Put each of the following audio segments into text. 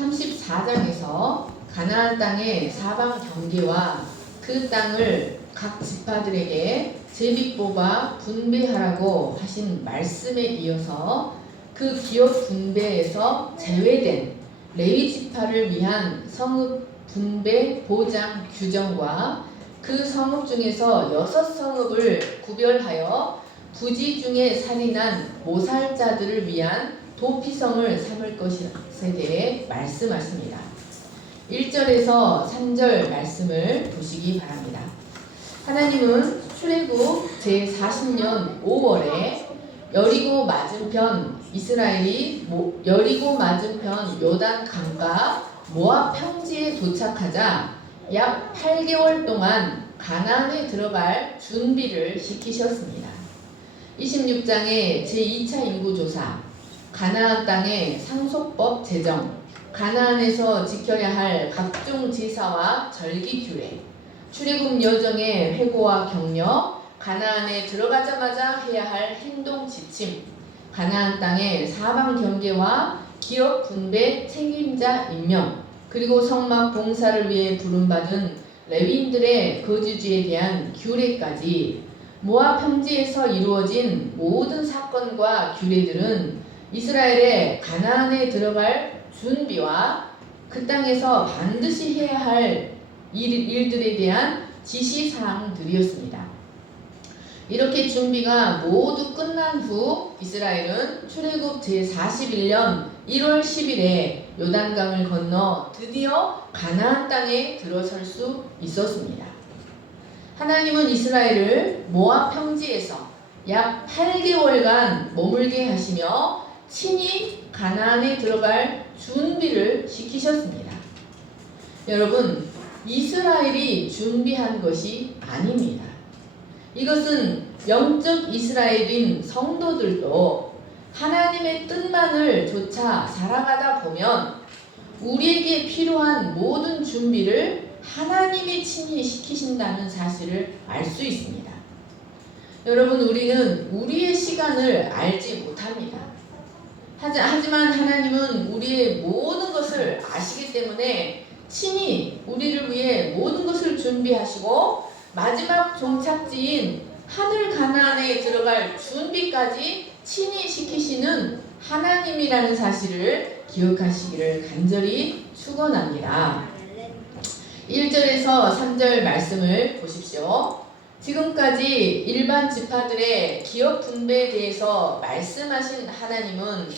34장에서 가나안 땅의 사방 경계와 그 땅을 각 지파들에게 제비 뽑아 분배하라고 하신 말씀에 이어서 그 기업 분배에서 제외된 레위 지파를 위한 성읍 분배 보장 규정과 그 성읍 중에서 6성읍을 구별하여 부지 중에 살인한 모살자들을 위한 도피성을 삼을 것에 대해 말씀하십니다. 1절에서 3절 말씀을 보시기 바랍니다. 하나님은 출애굽 제40년 5월에 여리고 맞은편 이스라엘이 여리고 맞은편 요단 강가 모압 평지에 도착하자 약 8개월 동안 가나안에 들어갈 준비를 시키셨습니다. 26장의 제2차 인구조사, 가나안 땅의 상속법 제정, 가나안에서 지켜야 할 각종 제사와 절기 규례, 출애굽 여정의 회고와 격려, 가나안에 들어가자마자 해야 할 행동 지침, 가나안 땅의 사방 경계와 기업 분배 책임자 임명, 그리고 성막 봉사를 위해 부름받은 레위인들의 거주지에 대한 규례까지 모압 평지에서 이루어진 모든 사건과 규례들은 이스라엘의 가나안에 들어갈 준비와 그 땅에서 반드시 해야 할 일들에 대한 지시사항들이었습니다. 이렇게 준비가 모두 끝난 후 이스라엘은 출애굽 제41년 1월 10일에 요단강을 건너 드디어 가나안 땅에 들어설 수 있었습니다. 하나님은 이스라엘을 모압 평지에서 약 8개월간 머물게 하시며 친히 가나안에 들어갈 준비를 시키셨습니다. 여러분, 이스라엘이 준비한 것이 아닙니다. 이것은 영적 이스라엘인 성도들도 하나님의 뜻만을 좇아 살아가다 보면 우리에게 필요한 모든 준비를 하나님이 친히 시키신다는 사실을 알 수 있습니다. 여러분, 우리는 우리의 시간을 알지 못합니다. 하지만 하나님은 우리의 모든 것을 아시기 때문에 친히 우리를 위해 모든 것을 준비하시고 마지막 종착지인 하늘 가나안에 들어갈 준비까지 친히 시키시는 하나님이라는 사실을 기억하시기를 간절히 축원합니다. 1절에서 3절 말씀을 보십시오. 지금까지 일반 지파들의 기업 분배에 대해서 말씀하신 하나님은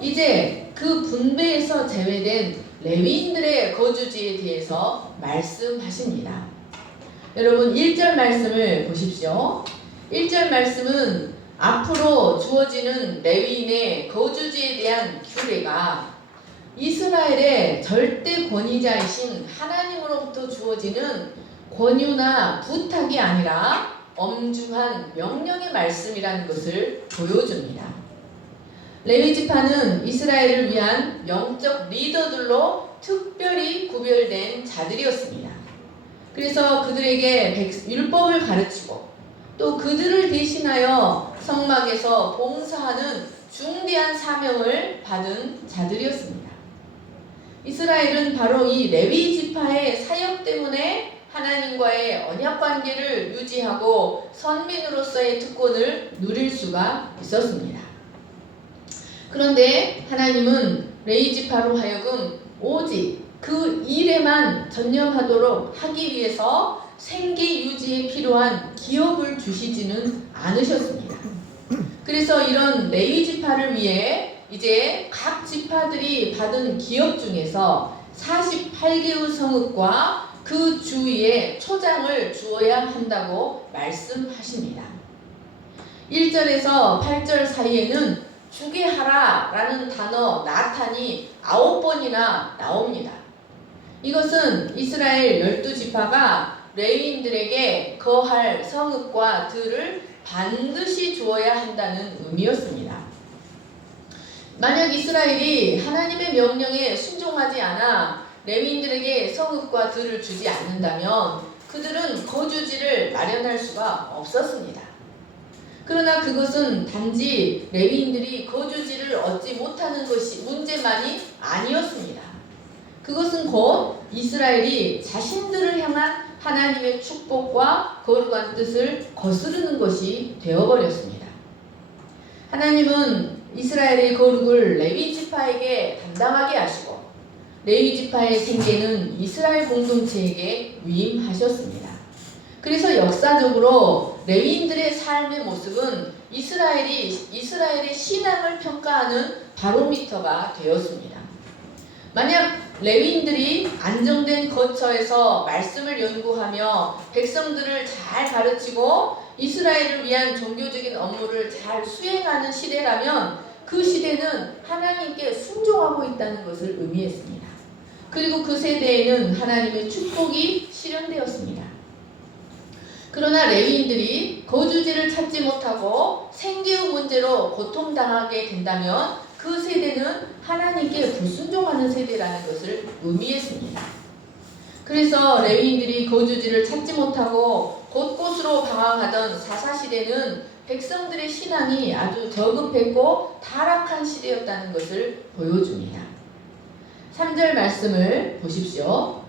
이제 그 분배에서 제외된 레위인들의 거주지에 대해서 말씀하십니다. 여러분, 1절 말씀을 보십시오. 1절 말씀은 앞으로 주어지는 레위인의 거주지에 대한 규례가 이스라엘의 절대 권위자이신 하나님으로부터 주어지는 권유나 부탁이 아니라 엄중한 명령의 말씀이라는 것을 보여줍니다. 레위 지파는 이스라엘을 위한 영적 리더들로 특별히 구별된 자들이었습니다. 그래서 그들에게 율법을 가르치고 또 그들을 대신하여 성막에서 봉사하는 중대한 사명을 받은 자들이었습니다. 이스라엘은 바로 이 레위 지파의 사역 때문에 하나님과의 언약 관계를 유지하고 선민으로서의 특권을 누릴 수가 있었습니다. 그런데 하나님은 레위 지파로 하여금 오직 그 일에만 전념하도록 하기 위해서 생계 유지에 필요한 기업을 주시지는 않으셨습니다. 그래서 이런 레위 지파를 위해 이제 각 지파들이 받은 기업 중에서 48개의 성읍과 그 주위에 초장을 주어야 한다고 말씀하십니다. 1절에서 8절 사이에는 주게 하라 라는 단어 나탄이 9번이나 나옵니다. 이것은 이스라엘 12지파가 레위인들에게 거할 성읍과 들을 반드시 주어야 한다는 의미였습니다. 만약 이스라엘이 하나님의 명령에 순종하지 않아 레위인들에게 성읍과 들을 주지 않는다면 그들은 거주지를 마련할 수가 없었습니다. 그러나 그것은 단지 레위인들이 거주지를 얻지 못하는 것이 문제만이 아니었습니다. 그것은 곧 이스라엘이 자신들을 향한 하나님의 축복과 거룩한 뜻을 거스르는 것이 되어버렸습니다. 하나님은 이스라엘의 거룩을 레위 지파에게 담당하게 하시고 레위 지파의 생계는 이스라엘 공동체에게 위임하셨습니다. 그래서 역사적으로 레위인들의 삶의 모습은 이스라엘의 신앙을 평가하는 바로미터가 되었습니다. 만약 레위인들이 안정된 거처에서 말씀을 연구하며 백성들을 잘 가르치고 이스라엘을 위한 종교적인 업무를 잘 수행하는 시대라면 그 시대는 하나님께 순종하고 있다는 것을 의미했습니다. 그리고 그 세대에는 하나님의 축복이 실현되었습니다. 그러나 레위인들이 거주지를 찾지 못하고 생계의 문제로 고통당하게 된다면 그 세대는 하나님께 불순종하는 세대라는 것을 의미했습니다. 그래서 레위인들이 거주지를 찾지 못하고 곳곳으로 방황하던 사사시대는 백성들의 신앙이 아주 저급했고 타락한 시대였다는 것을 보여줍니다. 3절 말씀을 보십시오.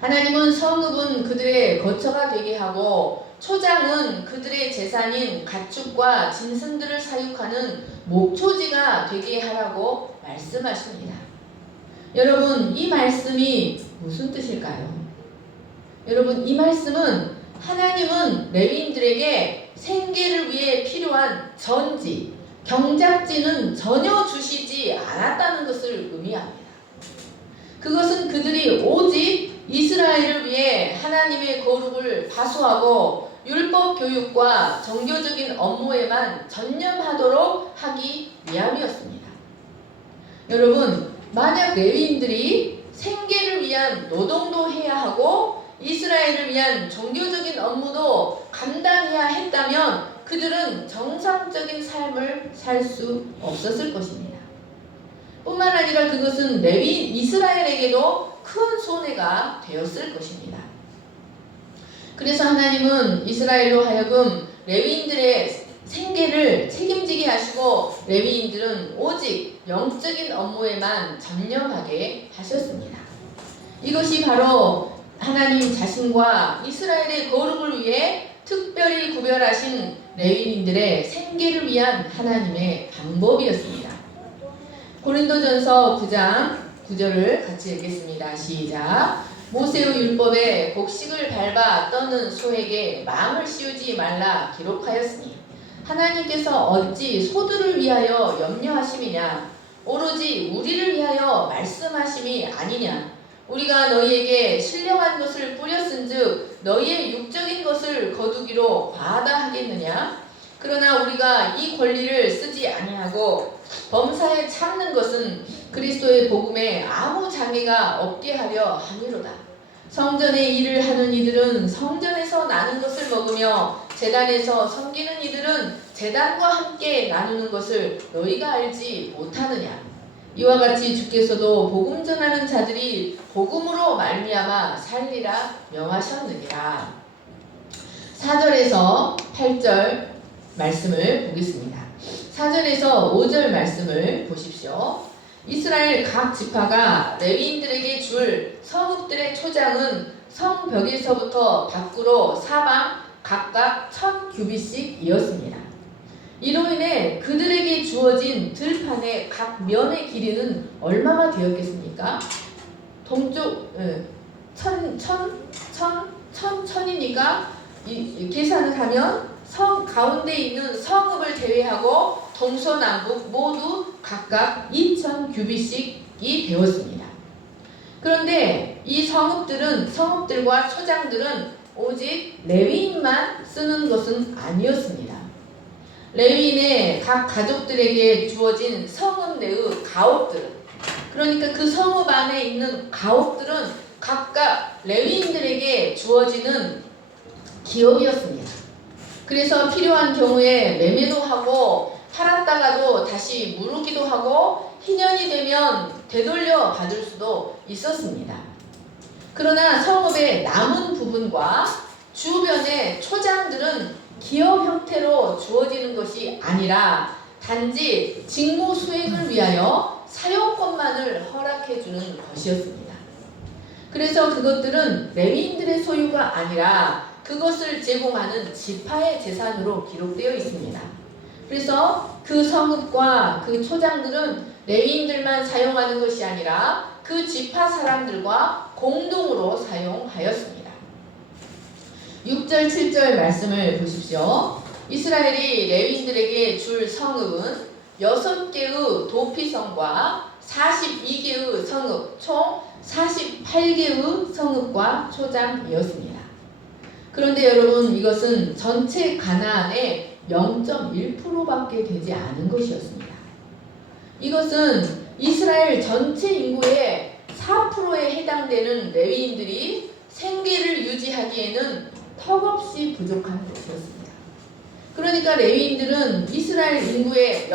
하나님은 성읍은 그들의 거처가 되게 하고 초장은 그들의 재산인 가축과 짐승들을 사육하는 목초지가 되게 하라고 말씀하십니다. 여러분, 이 말씀이 무슨 뜻일까요? 여러분, 이 말씀은 하나님은 레위인들에게 생계를 위해 필요한 전지, 경작지는 전혀 주시지 않았다는 것을 의미합니다. 그것은 그들이 오직 이스라엘을 위해 하나님의 거룩을 파수하고 율법 교육과 정교적인 업무에만 전념하도록 하기 위함이었습니다. 여러분, 만약 레위인들이 생계를 위한 노동도 해야 하고 이스라엘을 위한 종교적인 업무도 감당해야 했다면 그들은 정상적인 삶을 살 수 없었을 것입니다. 뿐만 아니라 그것은 레위 이스라엘에게도 큰 손해가 되었을 것입니다. 그래서 하나님은 이스라엘로 하여금 레위인들의 생계를 책임지게 하시고 레위인들은 오직 영적인 업무에만 전념하게 하셨습니다. 이것이 바로 하나님 자신과 이스라엘의 거룩을 위해 특별히 구별하신 레위인들의 생계를 위한 하나님의 방법이었습니다. 고린도전서 9장 9절을 같이 읽겠습니다. 시작. 모세의 율법에 곡식을 밟아 떠는 소에게 망을 씌우지 말라 기록하였으니 하나님께서 어찌 소들을 위하여 염려하심이냐 오로지 우리를 위하여 말씀하심이 아니냐. 우리가 너희에게 신령한 것을 뿌렸은즉 너희의 육적인 것을 거두기로 과하다 하겠느냐. 그러나 우리가 이 권리를 쓰지 아니하고 범사에 참는 것은 그리스도의 복음에 아무 장애가 없게 하려 함이로다. 성전의 일을 하는 이들은 성전에서 나는 것을 먹으며 제단에서 섬기는 이들은 제단과 함께 나누는 것을 너희가 알지 못하느냐. 이와 같이 주께서도 복음 전하는 자들이 복음으로 말미암아 살리라 명하셨느니라. 4절에서 8절 말씀을 보겠습니다. 4절에서 5절 말씀을 보십시오. 이스라엘 각 지파가 레위인들에게 줄 성읍들의 초장은 성벽에서부터 밖으로 사방 각각 1000규빗씩이었습니다. 이로 인해 그들에게 주어진 들판의 각 면의 길이는 얼마가 되었겠습니까? 동쪽 1000이니까 계산을 하면 성 가운데 있는 성읍을 제외하고 동서남북 모두 각각 2000규빗씩이 되었습니다. 그런데 이 성읍들과 초장들은 오직 레위인만 쓰는 것은 아니었습니다. 레위인의 각 가족들에게 주어진 성읍 내의 가옥들, 그러니까 그 성읍 안에 있는 가옥들은 각각 레위인들에게 주어지는 기업이었습니다. 그래서 필요한 경우에 매매도 하고 팔았다가도 다시 무르기도 하고 희년이 되면 되돌려 받을 수도 있었습니다. 그러나 성읍의 남은 부분과 주변의 초장들은 기업 형태로 주어지는 것이 아니라 단지 직무 수행을 위하여 사용권만을 허락해 주는 것이었습니다. 그래서 그것들은 레위인들의 소유가 아니라 그것을 제공하는 지파의 재산으로 기록되어 있습니다. 그래서 그 성읍과 그 초장들은 레위인들만 사용하는 것이 아니라 그 지파 사람들과 공동으로 사용하였습니다. 6절 7절 말씀을 보십시오. 이스라엘이 레위인들에게 줄 성읍은 6개의 도피성과 42개의 성읍, 총 48개의 성읍과 초장이었습니다. 그런데 여러분, 이것은 전체 가나안의 0.1%밖에 되지 않은 것이었습니다. 이것은 이스라엘 전체 인구의 4%에 해당되는 레위인들이 생계를 유지하기에는 턱없이 부족한 것이었습니다. 그러니까 레위인들은 이스라엘 인구의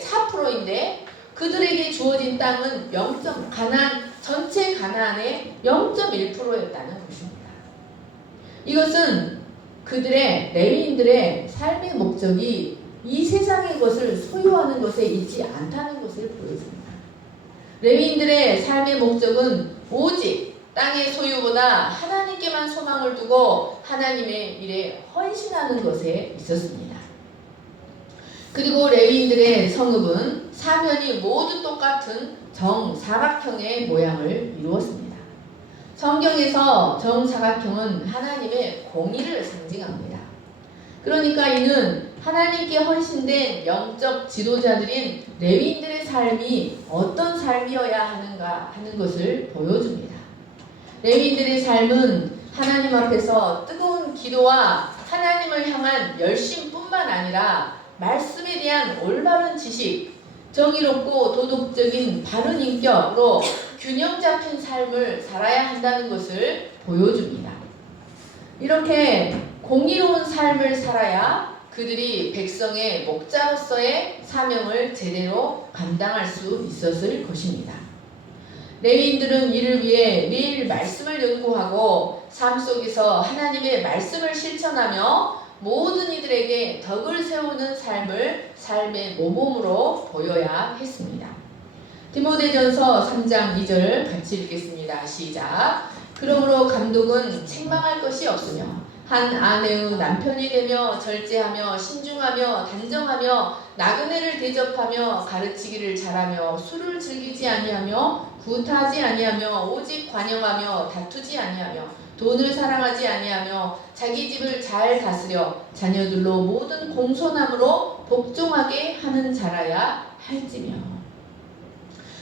4%인데 그들에게 주어진 땅은 전체 가나안의 0.1%였다는 것입니다. 이것은 그들의 레위인들의 삶의 목적이 이 세상의 것을 소유하는 것에 있지 않다는 것을 보여줍니다. 레위인들의 삶의 목적은 오직 땅의 소유보다 하나님께만 소망을 두고 하나님의 일에 헌신하는 것에 있었습니다. 그리고 레위인들의 성읍은 사면이 모두 똑같은 정사각형의 모양을 이루었습니다. 성경에서 정사각형은 하나님의 공의를 상징합니다. 그러니까 이는 하나님께 헌신된 영적 지도자들인 레위인들의 삶이 어떤 삶이어야 하는가 하는 것을 보여줍니다. 레위인들의 삶은 하나님 앞에서 뜨거운 기도와 하나님을 향한 열심뿐만 아니라 말씀에 대한 올바른 지식, 정의롭고 도덕적인 바른 인격으로 균형 잡힌 삶을 살아야 한다는 것을 보여줍니다. 이렇게 공의로운 삶을 살아야 그들이 백성의 목자로서의 사명을 제대로 감당할 수 있었을 것입니다. 레위인들은 이를 위해 매일 말씀을 연구하고 삶 속에서 하나님의 말씀을 실천하며 모든 이들에게 덕을 세우는 삶을 삶의 모범으로 보여야 했습니다. 디모데전서 3장 2절 같이 읽겠습니다. 시작. 그러므로 감독은 책망할 것이 없으며 한 아내의 남편이 되며 절제하며 신중하며 단정하며 나그네를 대접하며 가르치기를 잘하며 술을 즐기지 아니하며 구타하지 아니하며 오직 관용하며 다투지 아니하며 돈을 사랑하지 아니하며 자기 집을 잘 다스려 자녀들로 모든 공손함으로 복종하게 하는 자라야 할지며.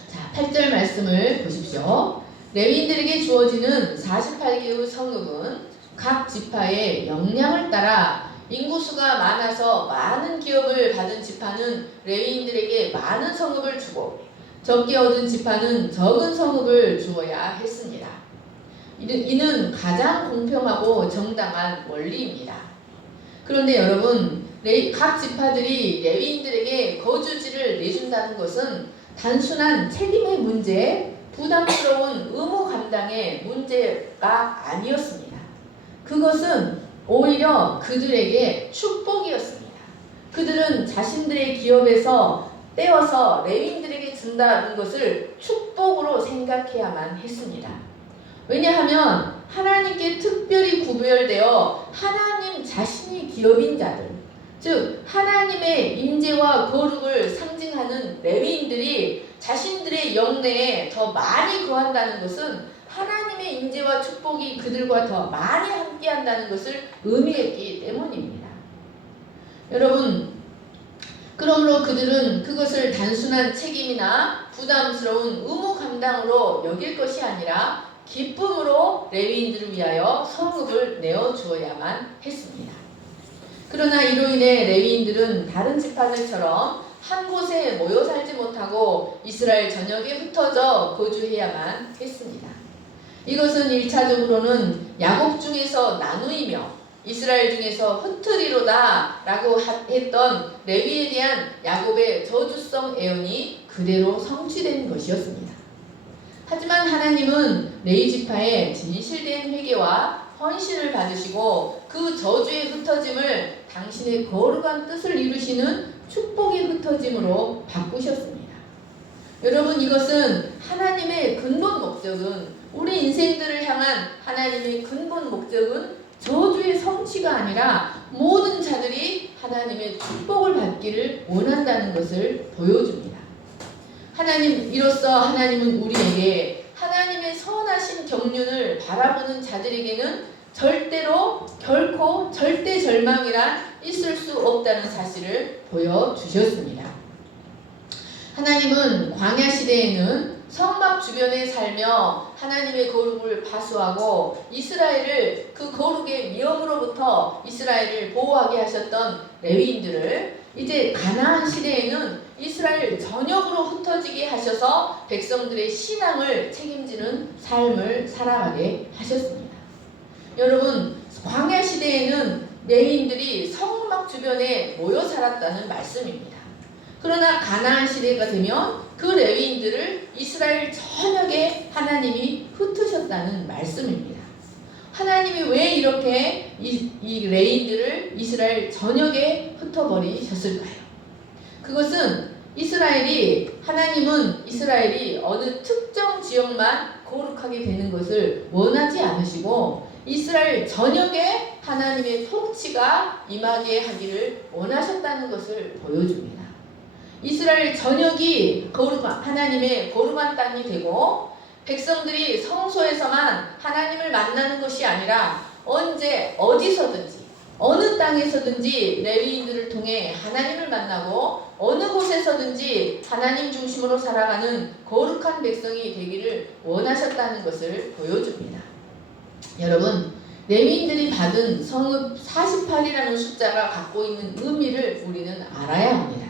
자, 8절 말씀을 보십시오. 레위인들에게 주어지는 48개의 성읍은 각 지파의 역량을 따라 인구수가 많아서 많은 기업을 받은 지파는 레위인들에게 많은 성읍을 주고 적게 얻은 지파는 적은 성읍을 주어야 했습니다. 이는 가장 공평하고 정당한 원리입니다. 그런데 여러분, 각 지파들이 레위인들에게 거주지를 내준다는 것은 단순한 책임의 문제, 부담스러운 의무 감당의 문제가 아니었습니다. 그것은 오히려 그들에게 축복이었습니다. 그들은 자신들의 기업에서 떼어서 레위인들에게 준다는 것을 축복으로 생각해야만 했습니다. 왜냐하면 하나님께 특별히 구별되어 하나님 자신이 기업인 자들, 즉 하나님의 임재와 거룩을 상징하는 레위인들이 자신들의 영내에 더 많이 거한다는 것은 하나님의 임재와 축복이 그들과 더 많이 함께한다는 것을 의미했기 때문입니다. 여러분, 그러므로 그들은 그것을 단순한 책임이나 부담스러운 의무 감당으로 여길 것이 아니라 기쁨으로 레위인들을 위하여 성읍을 내어주어야만 했습니다. 그러나 이로 인해 레위인들은 다른 지파들처럼 한 곳에 모여 살지 못하고 이스라엘 전역에 흩어져 거주해야만 했습니다. 이것은 1차적으로는 야곱 중에서 나누이며 이스라엘 중에서 흩으리로다 라고 했던 레위에 대한 야곱의 저주성 예언이 그대로 성취된 것이었습니다. 하지만 하나님은 레위 지파의 진실된 회개와 헌신을 받으시고 그 저주의 흩어짐을 당신의 거룩한 뜻을 이루시는 축복이 흩어짐으로 바꾸셨습니다. 여러분, 이것은 하나님의 근본 목적은, 우리 인생들을 향한 하나님의 근본 목적은 저주의 성취가 아니라 모든 자들이 하나님의 축복을 받기를 원한다는 것을 보여줍니다. 이로써 하나님은 우리에게 하나님의 선하신 경륜을 바라보는 자들에게는 결코 절대 절망이란 있을 수 없다는 사실을 보여주셨습니다. 하나님은 광야 시대에는 성막 주변에 살며 하나님의 거룩을 파수하고 이스라엘을 그 거룩의 위험으로부터 이스라엘을 보호하게 하셨던 레위인들을 이제 가나안 시대에는 이스라엘 전역으로 흩어지게 하셔서 백성들의 신앙을 책임지는 삶을 살아가게 하셨습니다. 여러분, 광야 시대에는 레위인들이 성막 주변에 모여 살았다는 말씀입니다. 그러나 가나안 시대가 되면 그 레위인들을 이스라엘 전역에 하나님이 흩으셨다는 말씀입니다. 하나님이 왜 이렇게 이 레위인들을 이스라엘 전역에 흩어버리셨을까요? 그것은 하나님은 이스라엘이 어느 특정 지역만 거룩하게 되는 것을 원하지 않으시고 이스라엘 전역에 하나님의 통치가 임하게 하기를 원하셨다는 것을 보여줍니다. 이스라엘 전역이 하나님의 거룩한 땅이 되고 백성들이 성소에서만 하나님을 만나는 것이 아니라 언제 어디서든지 어느 땅에서든지 레위인들을 통해 하나님을 만나고 어느 곳에서든지 하나님 중심으로 살아가는 거룩한 백성이 되기를 원하셨다는 것을 보여줍니다. 여러분, 레위인들이 받은 성읍 48이라는 숫자가 갖고 있는 의미를 우리는 알아야 합니다.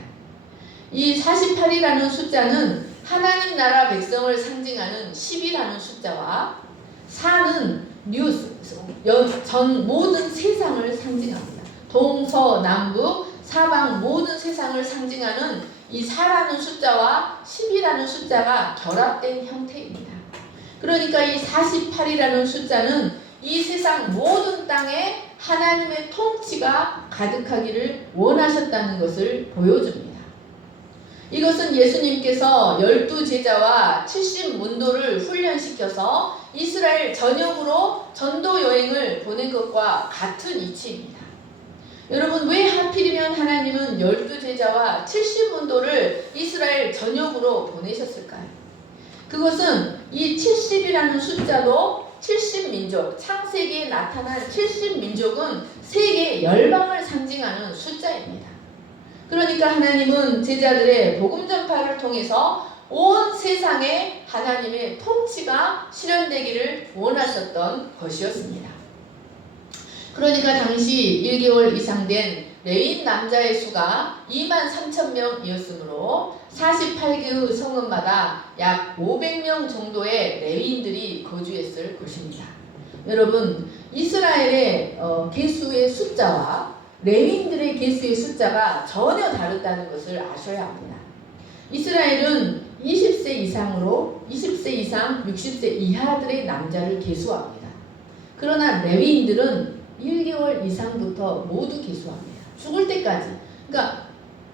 이 48이라는 숫자는 하나님 나라 백성을 상징하는 10이라는 숫자와 4는 전 모든 세상을 상징합니다. 동서남북 사방 모든 세상을 상징하는 이 4라는 숫자와 10이라는 숫자가 결합된 형태입니다. 그러니까 이 48이라는 숫자는 이 세상 모든 땅에 하나님의 통치가 가득하기를 원하셨다는 것을 보여줍니다. 이것은 예수님께서 12제자와 70문도를 훈련시켜서 이스라엘 전역으로 전도 여행을 보낸 것과 같은 이치입니다. 여러분, 왜 하필이면 하나님은 12제자와 70문도를 이스라엘 전역으로 보내셨을까요? 그것은 이 70이라는 숫자도 70민족, 창세기에 나타난 70민족은 세계 열방을 상징하는 숫자입니다. 그러니까 하나님은 제자들의 복음 전파를 통해서 온 세상에 하나님의 통치가 실현되기를 원하셨던 것이었습니다. 그러니까 당시 1개월 이상 된 레위인 남자의 수가 23,000명이었으므로 48개의 성읍마다 약 500명 정도의 레위인들이 거주했을 것입니다. 여러분, 이스라엘의 개수의 숫자와 레위인들의 개수의 숫자가 전혀 다르다는 것을 아셔야 합니다. 이스라엘은 20세 이상으로 20세 이상, 60세 이하들의 남자를 계수합니다. 그러나 레위인들은 1개월 이상부터 모두 계수합니다. 죽을 때까지. 그러니까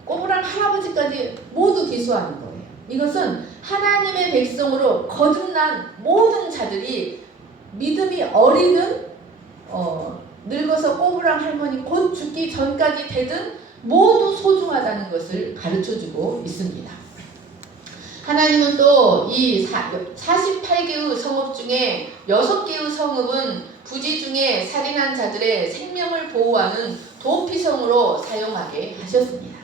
꼬부랑 할아버지까지 모두 계수하는 거예요. 이것은 하나님의 백성으로 거듭난 모든 자들이 믿음이 어리든 늙어서 꼬부랑 할머니 곧 죽기 전까지 되든 모두 소중하다는 것을 가르쳐주고 있습니다. 하나님은 또 이 48개의 성읍 중에 6개의 성읍은 부지 중에 살인한 자들의 생명을 보호하는 도피성으로 사용하게 하셨습니다.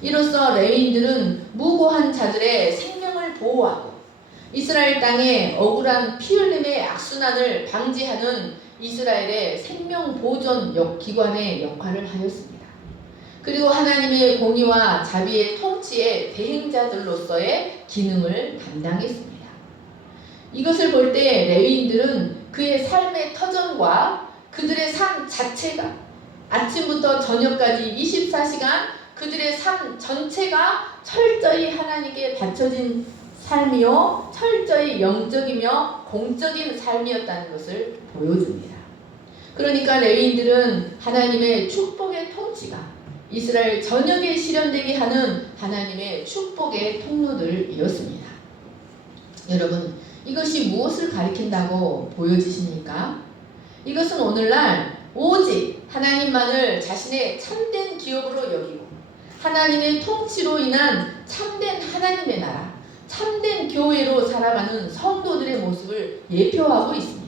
이로써 레위인들은 무고한 자들의 생명을 보호하고 이스라엘 땅에 억울한 피 흘림의 악순환을 방지하는 이스라엘의 생명보존 기관의 역할을 하였습니다. 그리고 하나님의 공의와 자비의 통치의 대행자들로서의 기능을 감당했습니다. 이것을 볼 때 레위인들은 그의 삶의 터전과 그들의 삶 자체가 아침부터 저녁까지 24시간 그들의 삶 전체가 철저히 하나님께 바쳐진 삶이요, 철저히 영적이며 공적인 삶이었다는 것을 보여줍니다. 그러니까 레위인들은 하나님의 축복의 통치가 이스라엘 전역에 실현되게 하는 하나님의 축복의 통로들이었습니다. 여러분, 이것이 무엇을 가리킨다고 보여지십니까? 이것은 오늘날 오직 하나님만을 자신의 참된 기업으로 여기고 하나님의 통치로 인한 참된 하나님의 나라, 참된 교회로 살아가는 성도들의 모습을 예표하고 있습니다.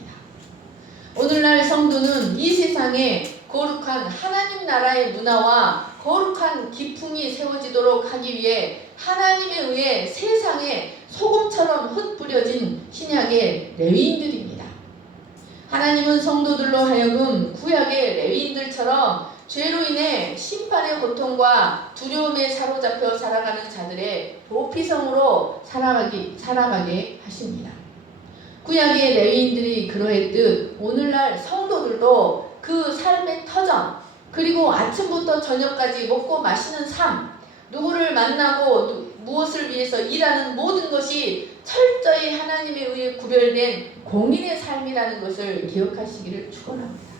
오늘날 성도는 이 세상에 거룩한 하나님 나라의 문화와 거룩한 기풍이 세워지도록 하기 위해 하나님에 의해 세상에 소금처럼 흩뿌려진 신약의 레위인들입니다. 하나님은 성도들로 하여금 구약의 레위인들처럼 죄로 인해 심판의 고통과 두려움에 사로잡혀 살아가는 자들의 도피성으로 살아가게 하십니다. 구약의 레위인들이 그러했듯 오늘날 성도들도 그 삶의 터전, 그리고 아침부터 저녁까지 먹고 마시는 삶, 누구를 만나고 무엇을 위해서 일하는 모든 것이 철저히 하나님에 의해 구별된 공인의 삶이라는 것을 기억하시기를 축원합니다.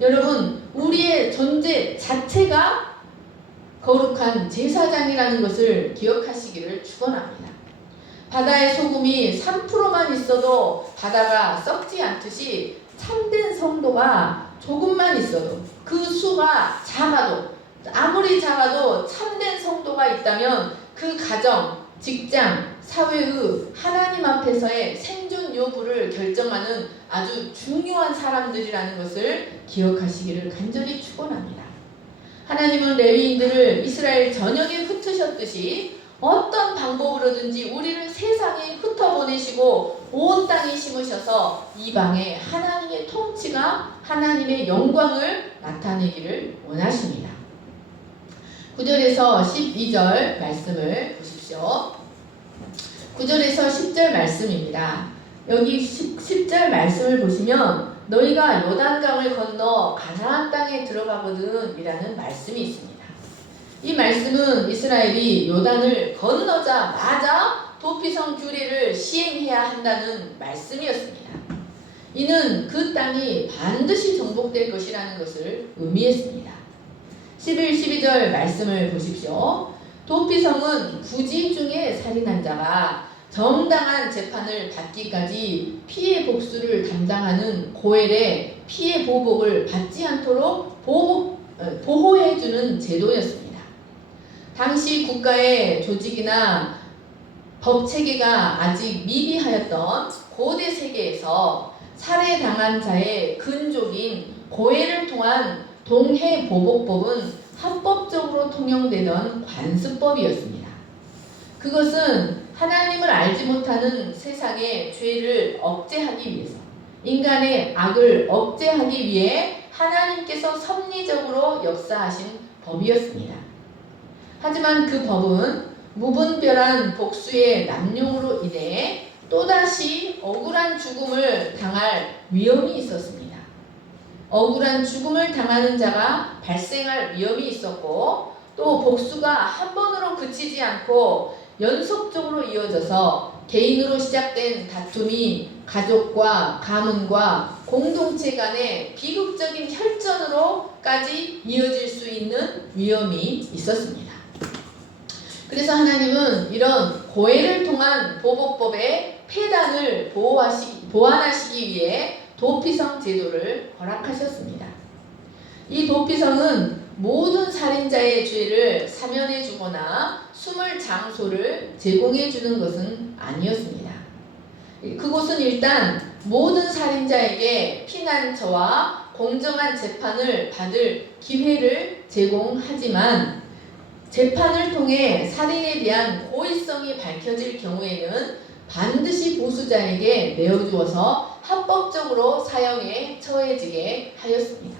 여러분, 우리의 존재 자체가 거룩한 제사장이라는 것을 기억하시기를 축원합니다. 바다의 소금이 3%만 있어도 바다가 썩지 않듯이 참된 성도가 조금만 있어도 그 수가 작아도 아무리 작아도 참된 성도가 있다면 그 가정, 직장, 사회의 하나님 앞에서의 생존 여부를 결정하는 아주 중요한 사람들이라는 것을 기억하시기를 간절히 축원합니다. 하나님은 레위인들을 이스라엘 전역에 흩으셨듯이 어떤 방법으로든지 우리를 세상에 흩어보내시고 온 땅에 심으셔서 이방에 하나님의 통치가 하나님의 영광을 나타내기를 원하십니다. 9절에서 12절 말씀을 보십시오. 9절에서 10절 말씀입니다. 여기 10절 말씀을 보시면 너희가 요단강을 건너 가나안 땅에 들어가거든 이라는 말씀이 있습니다. 이 말씀은 이스라엘이 요단을 건너자마자 도피성 규례를 시행해야 한다는 말씀이었습니다. 이는 그 땅이 반드시 정복될 것이라는 것을 의미했습니다. 11, 12절 말씀을 보십시오. 도피성은 부지 중에 살인한 자가 정당한 재판을 받기까지 피해 복수를 담당하는 고엘의 피해 보복을 받지 않도록 보호해주는 제도였습니다. 당시 국가의 조직이나 법체계가 아직 미비하였던 고대 세계에서 살해당한 자의 근족인 고엘을 통한 동해보복법은 합법적으로 통용되던 관습법이었습니다. 그것은 하나님을 알지 못하는 세상의 죄를 억제하기 위해서, 인간의 악을 억제하기 위해 하나님께서 섭리적으로 역사하신 법이었습니다. 하지만 그 법은 무분별한 복수의 남용으로 인해 또다시 억울한 죽음을 당할 위험이 있었습니다. 억울한 죽음을 당하는 자가 발생할 위험이 있었고 또 복수가 한 번으로 그치지 않고 연속적으로 이어져서 개인으로 시작된 다툼이 가족과 가문과 공동체 간의 비극적인 혈전으로까지 이어질 수 있는 위험이 있었습니다. 그래서 하나님은 이런 고해를 통한 보복법의 폐단을 보완하시기 위해 도피성 제도를 허락하셨습니다. 이 도피성은 모든 살인자의 죄를 사면해 주거나 숨을 장소를 제공해 주는 것은 아니었습니다. 그곳은 일단 모든 살인자에게 피난처와 공정한 재판을 받을 기회를 제공하지만 재판을 통해 살인에 대한 고의성이 밝혀질 경우에는 반드시 보수자에게 내어주어서 합법적으로 사형에 처해지게 하였습니다.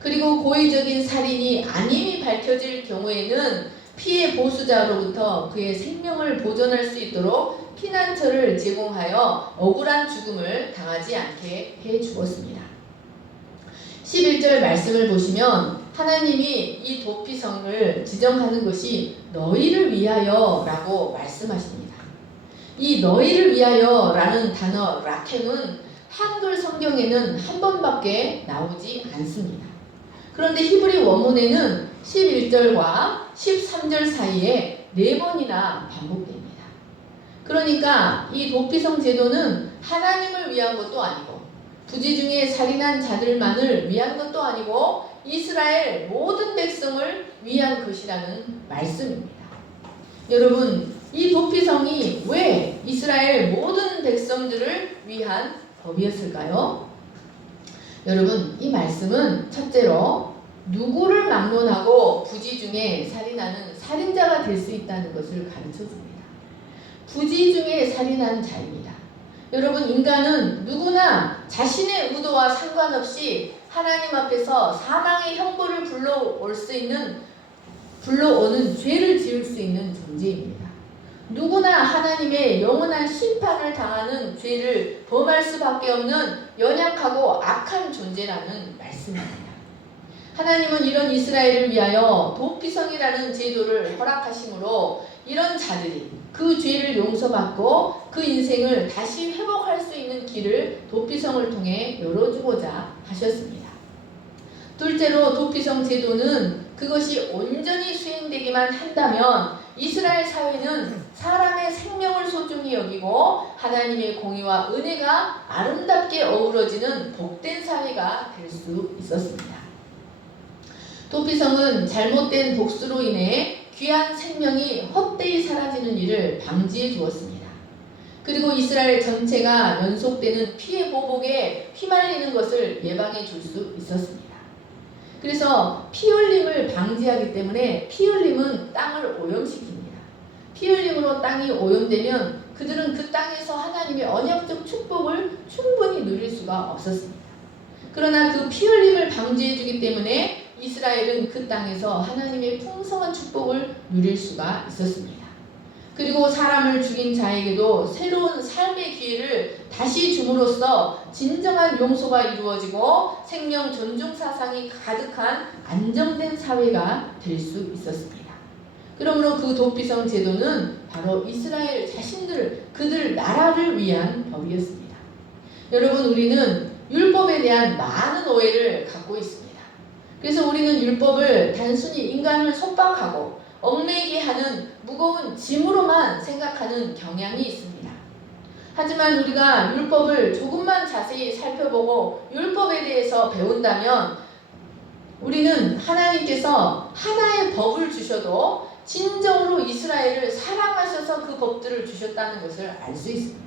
그리고 고의적인 살인이 아님이 밝혀질 경우에는 피해 보수자로부터 그의 생명을 보존할 수 있도록 피난처를 제공하여 억울한 죽음을 당하지 않게 해주었습니다. 11절 말씀을 보시면 하나님이 이 도피성을 지정하는 것이 너희를 위하여 라고 말씀하십니다. 이 너희를 위하여 라는 단어 라켐은 한글 성경에는 한 번밖에 나오지 않습니다. 그런데 히브리 원문에는 11절과 13절 사이에 4번이나 반복됩니다. 그러니까 이 도피성 제도는 하나님을 위한 것도 아니고 부지 중에 살인한 자들만을 위한 것도 아니고 이스라엘 모든 백성을 위한 것이라는 말씀입니다. 여러분, 이 도피성이 왜 이스라엘 모든 백성들을 위한 법이었을까요? 여러분, 이 말씀은 첫째로 누구를 막론하고 부지 중에 살인하는 살인자가 될 수 있다는 것을 가르쳐 줍니다. 부지 중에 살인한 자입니다. 여러분, 인간은 누구나 자신의 의도와 상관없이 하나님 앞에서 사망의 형벌을 불러오는 죄를 지을 수 있는 존재입니다. 누구나 하나님의 영원한 심판을 당하는 죄를 범할 수밖에 없는 연약하고 악한 존재라는 말씀입니다. 하나님은 이런 이스라엘을 위하여 도피성이라는 제도를 허락하심으로 이런 자들이 그 죄를 용서받고 그 인생을 다시 회복할 수 있는 길을 도피성을 통해 열어주고자 하셨습니다. 둘째로 도피성 제도는 그것이 온전히 수행되기만 한다면 이스라엘 사회는 사람의 생명을 소중히 여기고 하나님의 공의와 은혜가 아름답게 어우러지는 복된 사회가 될 수 있었습니다. 도피성은 잘못된 복수로 인해 귀한 생명이 헛되이 사라지는 일을 방지해 주었습니다. 그리고 이스라엘 전체가 연속되는 피해 보복에 휘말리는 것을 예방해 줄 수 있었습니다. 그래서 피 흘림을 방지하기 때문에 피 흘림은 땅을 오염시킵니다. 피 흘림으로 땅이 오염되면 그들은 그 땅에서 하나님의 언약적 축복을 충분히 누릴 수가 없었습니다. 그러나 그 피 흘림을 방지해 주기 때문에 이스라엘은 그 땅에서 하나님의 풍성한 축복을 누릴 수가 있었습니다. 그리고 사람을 죽인 자에게도 새로운 삶의 기회를 다시 줌으로써 진정한 용서가 이루어지고 생명 존중 사상이 가득한 안정된 사회가 될 수 있었습니다. 그러므로 그 도피성 제도는 바로 이스라엘 그들 나라를 위한 법이었습니다. 여러분, 우리는 율법에 대한 많은 오해를 갖고 있습니다. 그래서 우리는 율법을 단순히 인간을 속박하고 얽매이게 하는 무거운 짐으로만 생각하는 경향이 있습니다. 하지만 우리가 율법을 조금만 자세히 살펴보고 율법에 대해서 배운다면 우리는 하나님께서 하나의 법을 주셔도 진정으로 이스라엘을 사랑하셔서 그 법들을 주셨다는 것을 알 수 있습니다.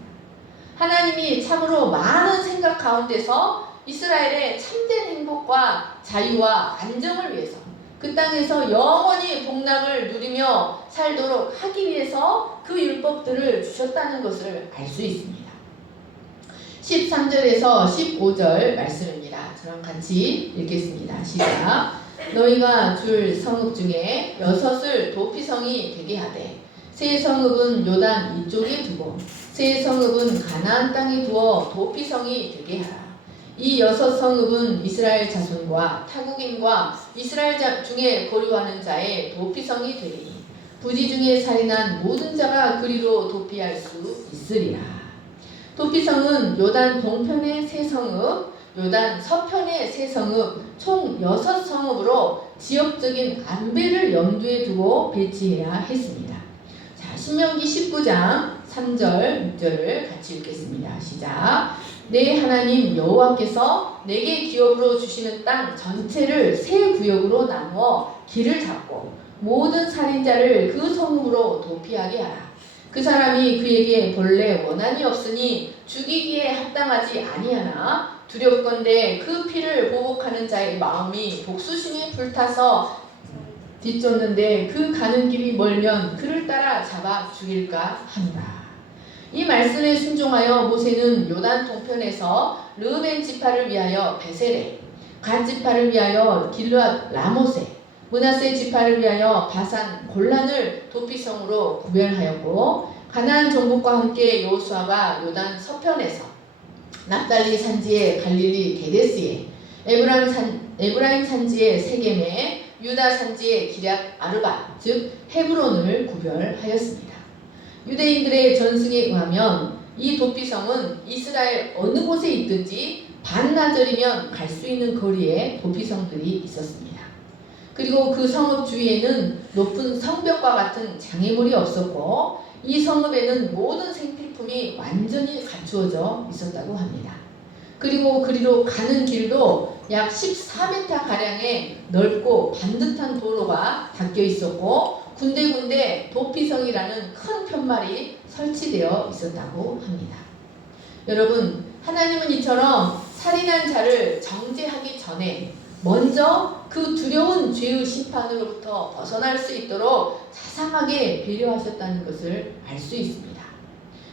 하나님이 참으로 많은 생각 가운데서 이스라엘의 참된 행복과 자유와 안정을 위해서 그 땅에서 영원히 복락을 누리며 살도록 하기 위해서 그 율법들을 주셨다는 것을 알 수 있습니다. 13절에서 15절 말씀입니다. 저랑 같이 읽겠습니다. 시작. 너희가 줄 성읍 중에 6을 도피성이 되게 하되 세 성읍은 요단 이쪽에 두고 세 성읍은 가나안 땅에 두어 도피성이 되게 하라. 이 6 성읍은 이스라엘 자손과 타국인과 이스라엘 중에 거류하는 자의 도피성이 되리니 부지 중에 살인한 모든 자가 그리로 도피할 수 있으리라. 도피성은 요단 동편의 세 성읍, 요단 서편의 세 성읍, 총 6성읍으로 지역적인 안배를 염두에 두고 배치해야 했습니다. 자, 신명기 19장 3절, 6절을 같이 읽겠습니다. 시작. 내 하나님 여호와께서 내게 기업으로 주시는 땅 전체를 세 구역으로 나누어 길을 잡고 모든 살인자를 그 성읍으로 도피하게 하라. 그 사람이 그에게 본래 원한이 없으니 죽이기에 합당하지 아니하나 두렵건대 그 피를 보복하는 자의 마음이 복수심에 불타서 뒤쫓는데 그 가는 길이 멀면 그를 따라 잡아 죽일까 하니라. 이 말씀에 순종하여 모세는 요단 동편에서 르우벤 지파를 위하여 베세레, 갓 지파를 위하여 길르앗 라모세, 므낫세 지파를 위하여 바산 골란을 도피성으로 구별하였고 가나안 정복과 함께 여호수아가 요단 서편에서 납달리 산지의 갈릴리 게데스에 에브라임 산지의 세겜에 유다 산지의 기럇 아르바 즉 헤브론을 구별하였습니다. 유대인들의 전승에 의하면 이 도피성은 이스라엘 어느 곳에 있든지 반나절이면 갈 수 있는 거리에 도피성들이 있었습니다. 그리고 그 성읍 주위에는 높은 성벽과 같은 장애물이 없었고 이 성읍에는 모든 생필품이 완전히 갖추어져 있었다고 합니다. 그리고 그리로 가는 길도 약 14m가량의 넓고 반듯한 도로가 닦여 있었고 군데군데 도피성이라는 큰 편말이 설치되어 있었다고 합니다. 여러분, 하나님은 이처럼 살인한 자를 정죄하기 전에 먼저 그 두려운 죄의 심판으로부터 벗어날 수 있도록 자상하게 배려하셨다는 것을 알 수 있습니다.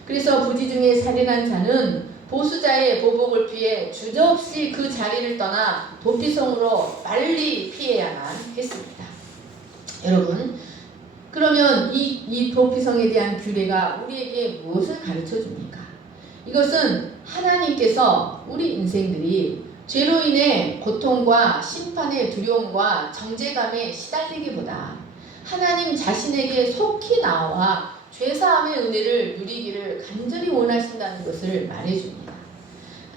그래서 부지 중에 살인한 자는 보수자의 보복을 피해 주저없이 그 자리를 떠나 도피성으로 빨리 피해야만 했습니다. 여러분, 그러면 이 도피성에 대한 규례가 우리에게 무엇을 가르쳐 줍니까? 이것은 하나님께서 우리 인생들이 죄로 인해 고통과 심판의 두려움과 정죄감에 시달리기보다 하나님 자신에게 속히 나와 죄사함의 은혜를 누리기를 간절히 원하신다는 것을 말해줍니다.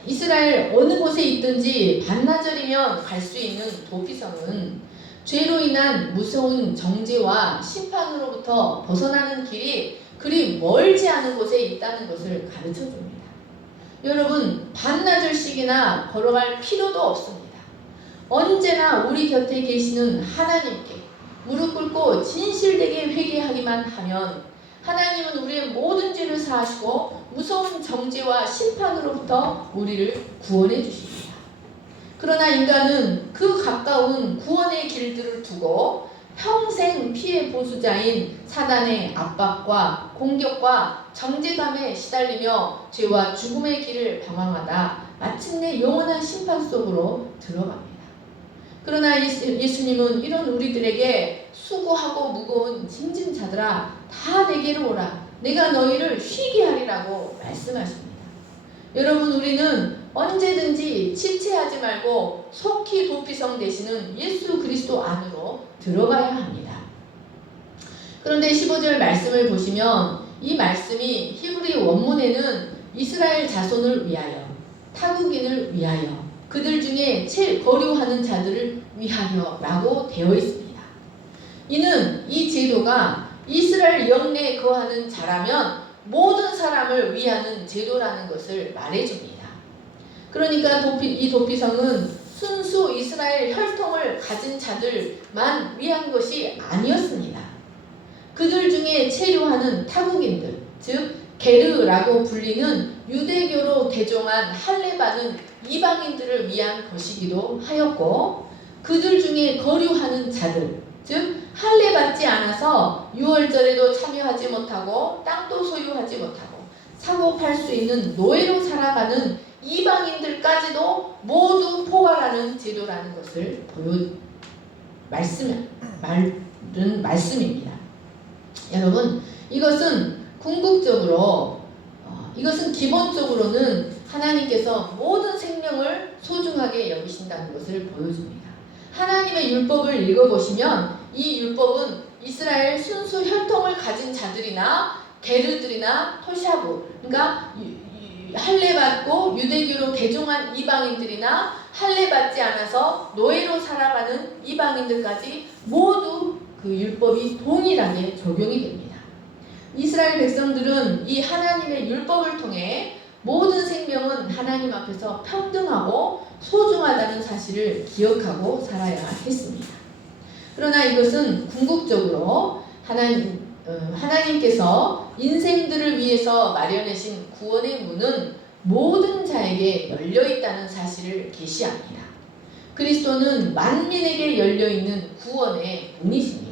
이스라엘 어느 곳에 있든지 반나절이면 갈 수 있는 도피성은 죄로 인한 무서운 정죄와 심판으로부터 벗어나는 길이 그리 멀지 않은 곳에 있다는 것을 가르쳐줍니다. 여러분, 반나절씩이나 걸어갈 필요도 없습니다. 언제나 우리 곁에 계시는 하나님께 무릎 꿇고 진실되게 회개하기만 하면 하나님은 우리의 모든 죄를 사하시고 무서운 정죄와 심판으로부터 우리를 구원해 주십니다. 그러나 인간은 그 가까운 구원의 길들을 두고 평생 피해 보수자인 사단의 압박과 공격과 정죄감에 시달리며 죄와 죽음의 길을 방황하다 마침내 영원한 심판 속으로 들어갑니다. 그러나 예수님은 이런 우리들에게 수고하고 무거운 짐진 자들아 다 내게로 오라 내가 너희를 쉬게 하리라고 말씀하십니다. 여러분, 우리는 언제든지 지체하지 말고 속히 도피성 되시는 예수 그리스도 안으로 들어가야 합니다. 그런데 15절 말씀을 보시면 이 말씀이 히브리 원문에는 이스라엘 자손을 위하여, 타국인을 위하여, 그들 중에 제일 거류하는 자들을 위하여 라고 되어 있습니다. 이는 이 제도가 이스라엘 영내에 거하는 자라면 모든 사람을 위하는 제도라는 것을 말해줍니다. 그러니까 이 도피성은 순수 이스라엘 혈통을 가진 자들만 위한 것이 아니었습니다. 그들 중에 체류하는 타국인들, 즉 게르라고 불리는 유대교로 개종한 할례받은 이방인들을 위한 것이기도 하였고 그들 중에 거류하는 자들, 즉 할례받지 않아서 유월절에도 참여하지 못하고 땅도 소유하지 못하고 사고 팔 수 있는 노예로 살아가는 이방인들까지도 모두 포괄하는 제도라는 것을 말씀입니다. 여러분, 이것은 궁극적으로 이것은 기본적으로는 하나님께서 모든 생명을 소중하게 여기신다는 것을 보여줍니다. 하나님의 율법을 읽어보시면 이 율법은 이스라엘 순수 혈통을 가진 자들이나 게르들이나 토샤브, 그러니까 할례받고 유대교로 개종한 이방인들이나 할례받지 않아서 노예로 살아가는 이방인들까지 모두 그 율법이 동일하게 적용이 됩니다. 이스라엘 백성들은 이 하나님의 율법을 통해 모든 생명은 하나님 앞에서 평등하고 소중하다는 사실을 기억하고 살아야 했습니다. 그러나 이것은 궁극적으로 하나님께서 인생들을 위해서 마련하신 구원의 문은 모든 자에게 열려있다는 사실을 계시합니다. 그리스도는 만민에게 열려있는 구원의 문이십니다.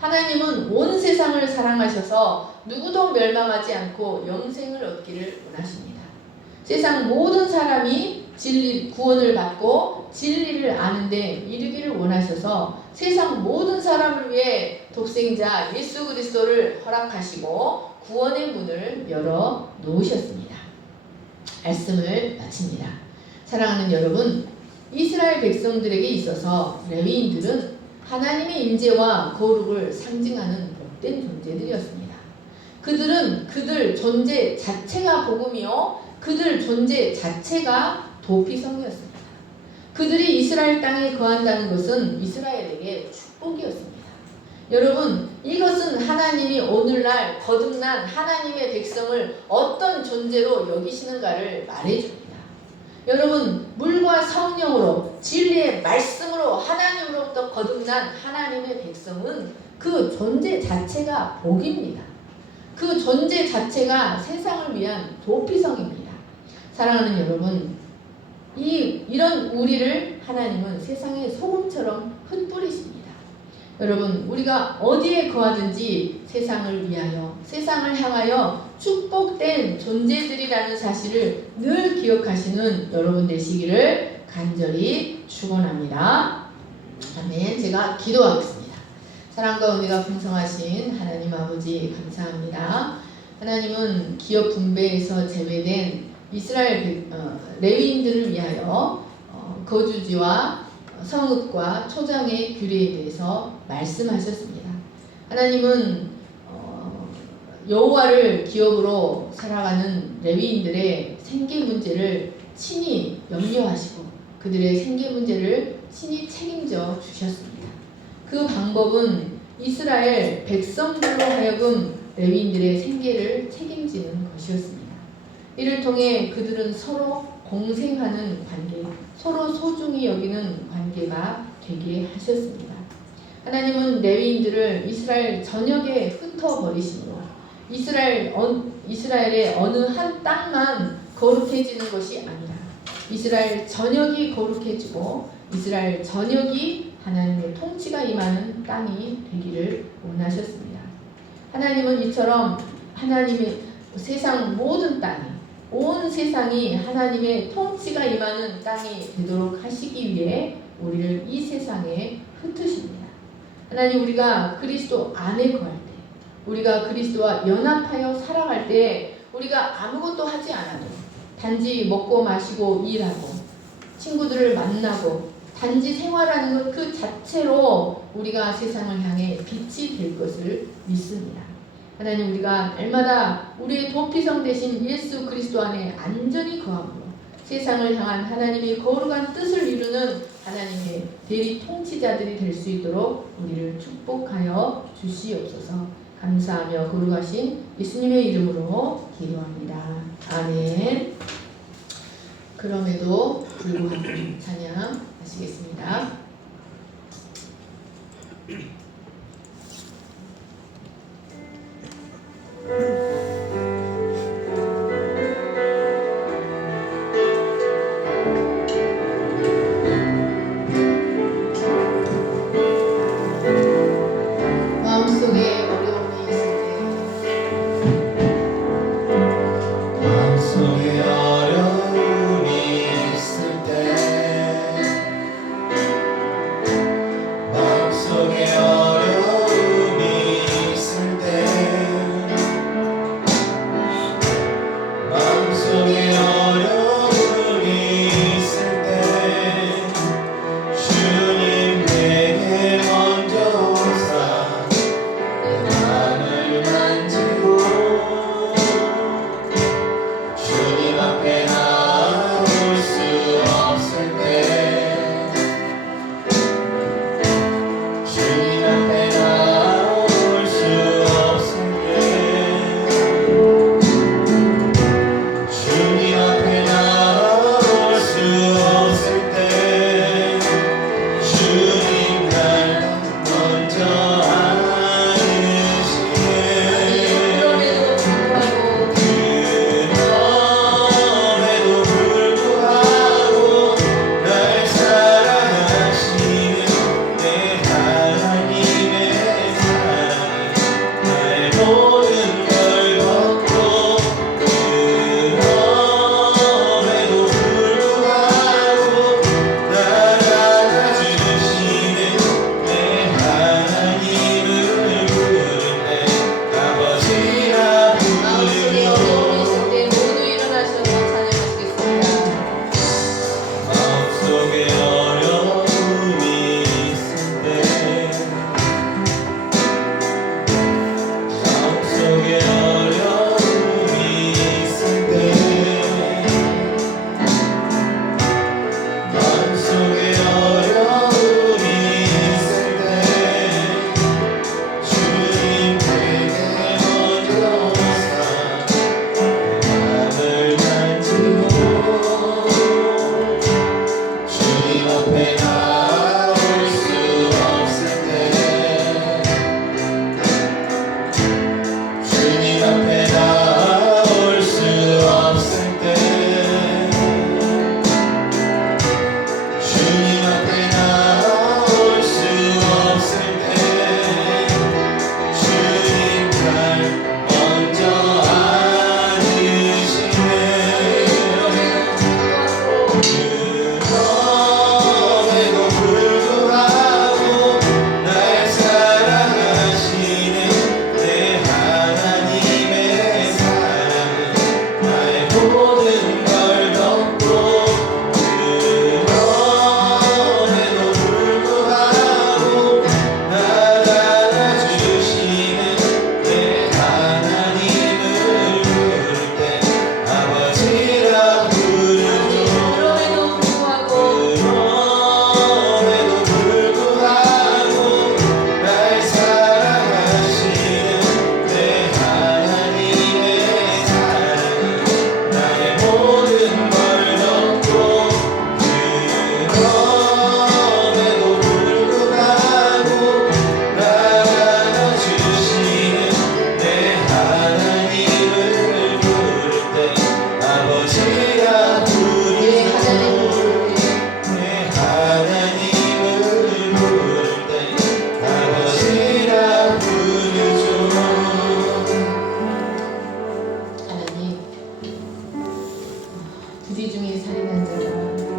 하나님은 온 세상을 사랑하셔서 누구도 멸망하지 않고 영생을 얻기를 원하십니다. 세상 모든 사람이 구원을 받고 진리를 아는데 이르기를 원하셔서 세상 모든 사람을 위해 독생자 예수 그리스도를 허락하시고 구원의 문을 열어 놓으셨습니다. 말씀을 마칩니다. 사랑하는 여러분, 이스라엘 백성들에게 있어서 레위인들은 하나님의 임재와 거룩을 상징하는 복된 존재들이었습니다. 그들은 그들 존재 자체가 복음이요 그들 존재 자체가 도피성이었습니다. 그들이 이스라엘 땅에 거한다는 것은 이스라엘에게 축복이었습니다. 여러분, 이것은 하나님이 오늘날 거듭난 하나님의 백성을 어떤 존재로 여기시는가를 말해줍니다. 여러분, 물과 성령으로 진리의 말씀으로 하나님으로부터 거듭난 하나님의 백성은 그 존재 자체가 복입니다. 그 존재 자체가 세상을 위한 도피성입니다. 사랑하는 여러분, 이런 우리를 하나님은 세상의 소금처럼 흩뿌리십니다. 여러분, 우리가 어디에 거하든지 세상을 위하여, 세상을 향하여 축복된 존재들이라는 사실을 늘 기억하시는 여러분 되시기를 간절히 축원합니다. 아멘. 제가 기도하겠습니다. 사랑과 은혜가 풍성하신 하나님 아버지 감사합니다. 하나님은 기업 분배에서 제외된 이스라엘 레위인들을 위하여 거주지와 성읍과 초장의 규례에 대해서 말씀하셨습니다. 하나님은 여호와를 기업으로 살아가는 레위인들의 생계 문제를 친히 염려하시고 그들의 생계 문제를 친히 책임져 주셨습니다. 그 방법은 이스라엘 백성들로 하여금 레위인들의 생계를 책임지는 것이었습니다. 이를 통해 그들은 서로 공생하는 관계, 서로 소중히 여기는 관계가 되게 하셨습니다. 하나님은 레위인들을 이스라엘 전역에 흩어버리심으로 이스라엘의 어느 한 땅만 거룩해지는 것이 아니라 이스라엘 전역이 거룩해지고 이스라엘 전역이 하나님의 통치가 임하는 땅이 되기를 원하셨습니다. 하나님은 이처럼 하나님의 세상 모든 땅이 온 세상이 하나님의 통치가 임하는 땅이 되도록 하시기 위해 우리를 이 세상에 흩으십니다. 하나님, 우리가 그리스도 안에 거할 때, 우리가 그리스도와 연합하여 살아갈 때 우리가 아무것도 하지 않아도 단지 먹고 마시고 일하고 친구들을 만나고 단지 생활하는 것 그 자체로 우리가 세상을 향해 빛이 될 것을 믿습니다. 하나님, 우리가 날마다 우리의 도피성 되신 예수 그리스도 안에 안전히 거함으로 세상을 향한 하나님의 거룩한 뜻을 이루는 하나님의 대리 통치자들이 될 수 있도록 우리를 축복하여 주시옵소서. 감사하며 거룩하신 예수님의 이름으로 기도합니다. 아멘. 그럼에도 불구하고 찬양하시겠습니다.